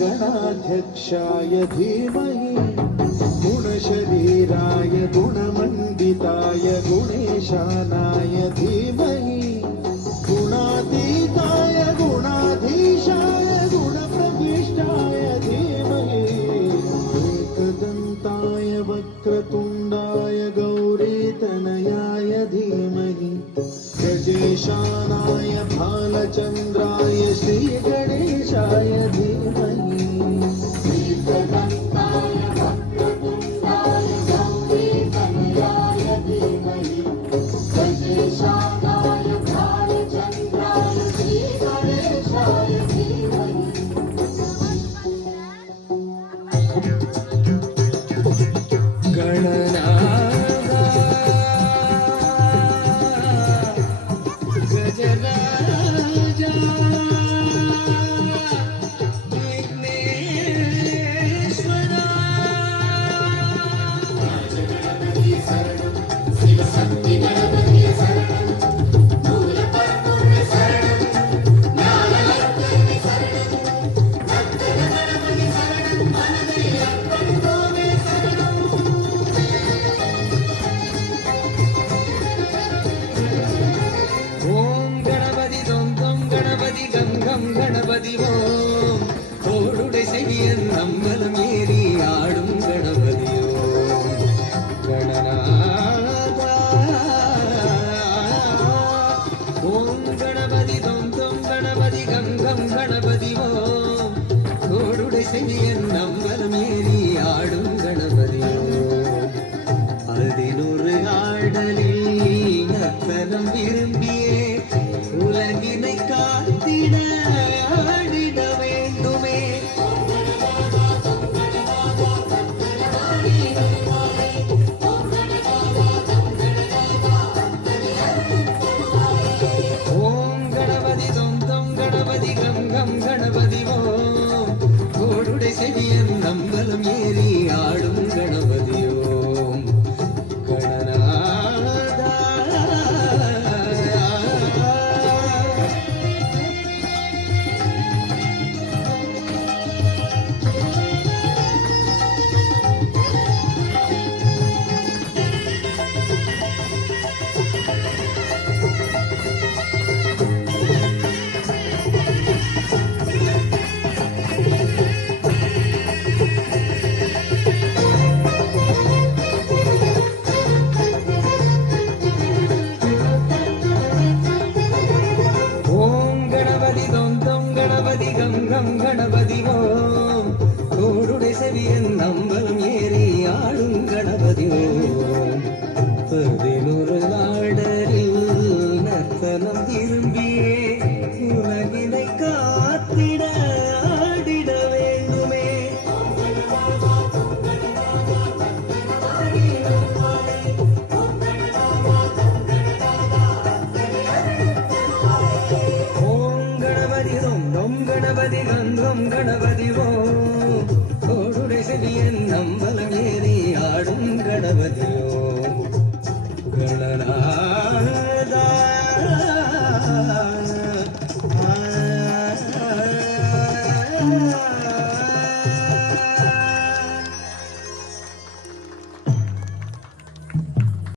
गणाध्यक्षाय धीमहि गुणशरीराय गुणमण्डिताय गुणेशानाय धीमहि गुणातीताय गुणाधीशाय गुणप्रविष्टाय धीमहि एकदन्ताय वक्रतुण्डाय गौरीतनयाय धीमहि गजेशानाय भालचन्द्राय श्रीगणेशाय धीमहि गणपति ओम कोडुडे सेवियन अम्बलम ஏறி ஆடும் गणपति ओम गणनादा ओम गणपति தொம் தொம் गणपति गम गम गणपति ओम कोडुडे सेवियन अम्बलम ஏறி ஆடும் गणपति ओम அதினொரு ஆடலில் நத்தனம் விரும்பியே உலகினை காத்திட गणपति ओम कोडुडे सेवियन अम्बलम ஏறி ஆடும் गणपति ओम गणनादा गणपति ओम कोडुडे सेवियन अम्बलम ஏறி ஆடும் गणपति ओम பதினொரு ஆடலில் நர்த்தனம் விரும்பியே உலகினை காத்திட ஆடிட வேண்டுமே ஓம் கணபதி தொம் தொம் கணபதி கந்தம் கணபதி